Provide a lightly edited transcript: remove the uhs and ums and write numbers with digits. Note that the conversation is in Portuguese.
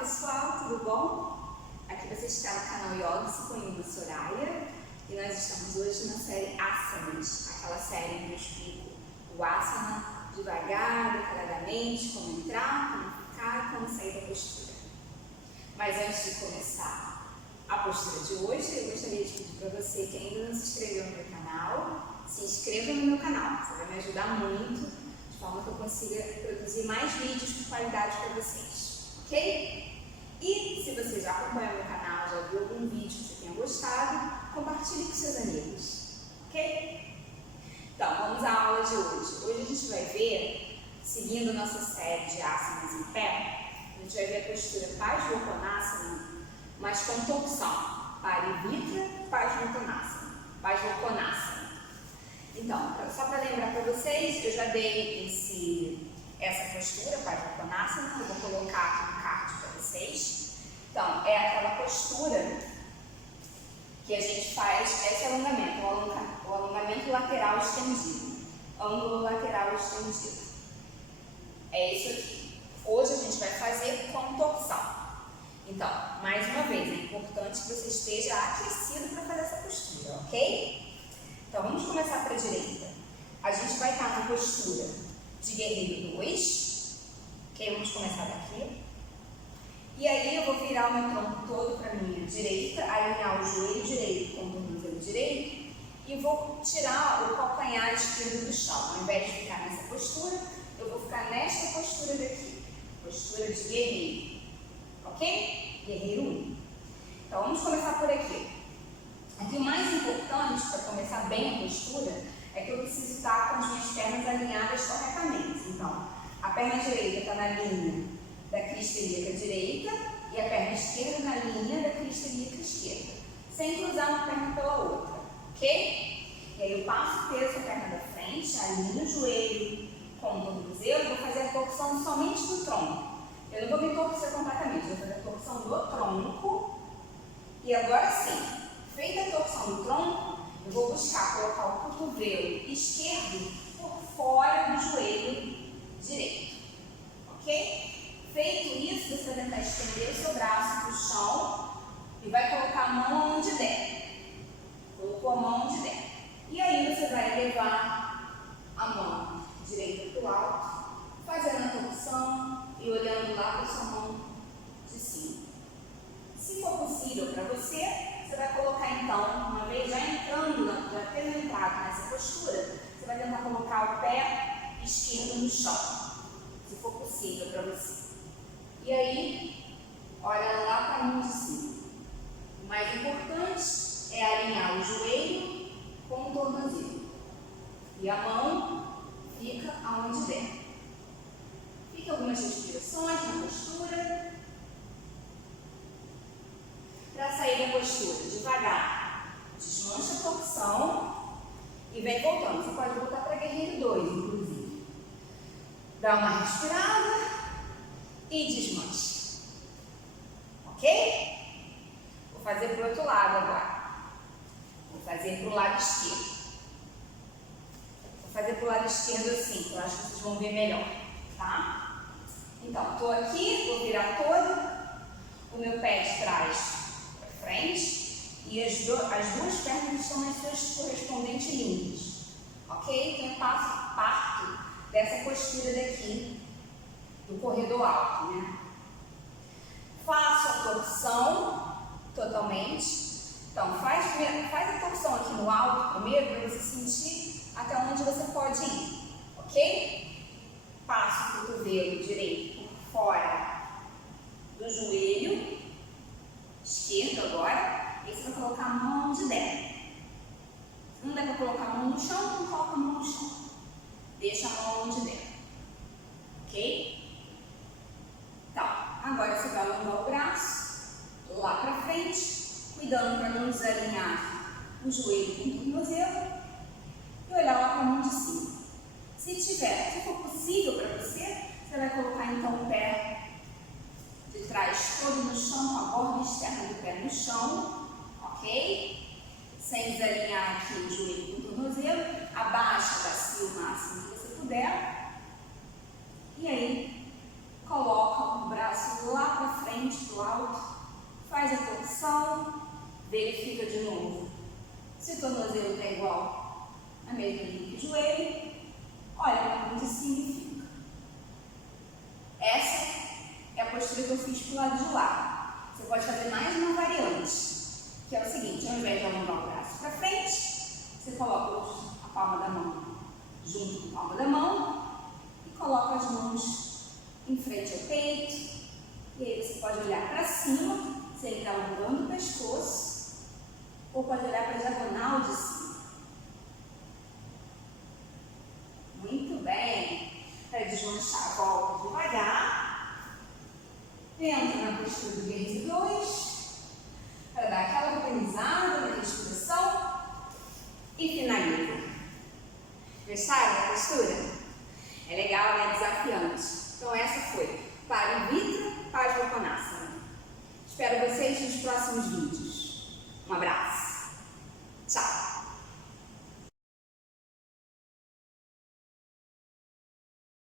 pessoal, tudo bom? Aqui você está no canal Junte-se comigo, Série, e nós estamos hoje na série Ásanas, aquela série em que eu explico o asana devagar, detalhadamente, como entrar, como ficar, como sair da postura. Mas antes de começar a postura de hoje, eu gostaria de pedir para você que ainda não se inscreveu no meu canal, se inscreva no meu canal, você vai me ajudar muito, de forma que eu consiga produzir mais vídeos de qualidade para vocês, ok? E se você já acompanha o meu canal, já viu algum vídeo que você tenha gostado, compartilhe com seus amigos, ok? Então, vamos à aula de hoje. Hoje a gente vai ver, seguindo nossa série de asanas em pé, a gente vai ver a postura Parsvakonasana, mas com torção. Parivrita Parsvokonasana. Então, só para lembrar para vocês, eu já dei essa postura Parsvakonasana, eu vou colocar aqui no card para vocês. Então, é aquela postura que a gente faz esse alongamento, o alongamento lateral estendido, ângulo lateral estendido. É isso aqui. Hoje a gente vai fazer com torção. Então, mais uma vez, é importante que você esteja aquecido para fazer essa postura, ok? Então, vamos começar para a direita. A gente vai estar na postura de guerreiro 2, ok? Vamos começar daqui. E aí eu vou virar o meu tronco todo para a minha direita, alinhar o joelho direito com o tornozelo direito e vou tirar o calcanhar esquerdo do chão. Ao invés de ficar nessa postura, eu vou ficar nesta postura daqui, postura de guerreiro, ok? Guerreiro 1. Então vamos começar por aqui. Aqui o mais importante para começar bem a postura é que eu preciso estar com as minhas pernas alinhadas corretamente. Então, a perna direita está na linha da crista ilíaca direita e a perna esquerda na linha da crista ilíaca esquerda, sem cruzar uma perna pela outra, ok? E aí eu passo o peso da perna da frente, alinho o joelho com o tornozelo e vou fazer a torção somente do tronco. Eu não vou me torcer completamente, eu vou fazer a torção do tronco e agora sim, feita a torção do tronco, eu vou buscar colocar o cotovelo esquerdo por fora do joelho direito, ok? Feito isso, você vai tentar estender o seu braço para o chão e vai colocar a mão onde der. Colocou a mão onde der. E aí você vai levar a mão direita para o alto, fazendo a torção e olhando lá para a sua mão de cima. Se for possível para você, você vai colocar então, uma vez já tendo entrado nessa postura, você vai tentar colocar o pé esquerdo no chão, se for possível para você. E aí, olha lá para a mão de cima. O mais importante é alinhar o joelho com o tornozelo. E a mão fica aonde der. Fica algumas respirações na postura. Para sair da postura, devagar, desmancha a torção e vem voltando. Você pode voltar para guerreiro 2, inclusive. Dá uma respirada e desmancha. Ok? Vou fazer para o outro lado agora. Vou fazer para o lado esquerdo. Vou fazer para o lado esquerdo assim, que eu acho que vocês vão ver melhor, tá? Então, estou aqui, vou virar todo o meu pé de trás para frente e as duas pernas estão nas suas correspondentes linhas, ok? Então eu parto dessa postura daqui do corredor alto, né? Faço a torção totalmente. Então faz a torção aqui no alto primeiro para você sentir até onde você pode ir, ok? Passo o cotovelo direito por fora do joelho esquerdo agora, e você vai colocar a mão onde der. Se não der para colocar a mão no chão, não coloca a mão no chão. Deixa a mão onde der. Ok? Então, agora você vai alongar o braço lá para frente, cuidando para não desalinhar o joelho com o tornozelo e olhar lá para a mão de cima. Se for possível para você, você vai colocar então o pé de trás todo no chão, com a borda externa do pé no chão, ok? Sem desalinhar aqui o joelho com o tornozelo, abaixa a bacia o máximo que você puder. E aí, coloca o braço lá para frente frente, para o alto, faz a torção, verifica de novo se o tornozelo está igual a mesma linha que o joelho, olha para onde significa. Essa é a postura que eu fiz para o lado de lá. Você pode fazer mais uma variante, que é o seguinte: ao invés de alongar o braço para frente, você coloca a palma da mão junto com a palma da mão e coloca as mãos em frente ao peito. E aí você pode olhar para cima, sempre alongando o pescoço, ou pode olhar para a diagonal de cima. Muito bem. Para deslanchar, volta devagar. Entra na postura do guerreiro 2, para dar aquela organizada na respiração e finaliza. Gostaram da postura? É legal, né? Desafiante. Então essa foi Parivritta Parsvokonasana. Espero vocês nos próximos vídeos. Um abraço!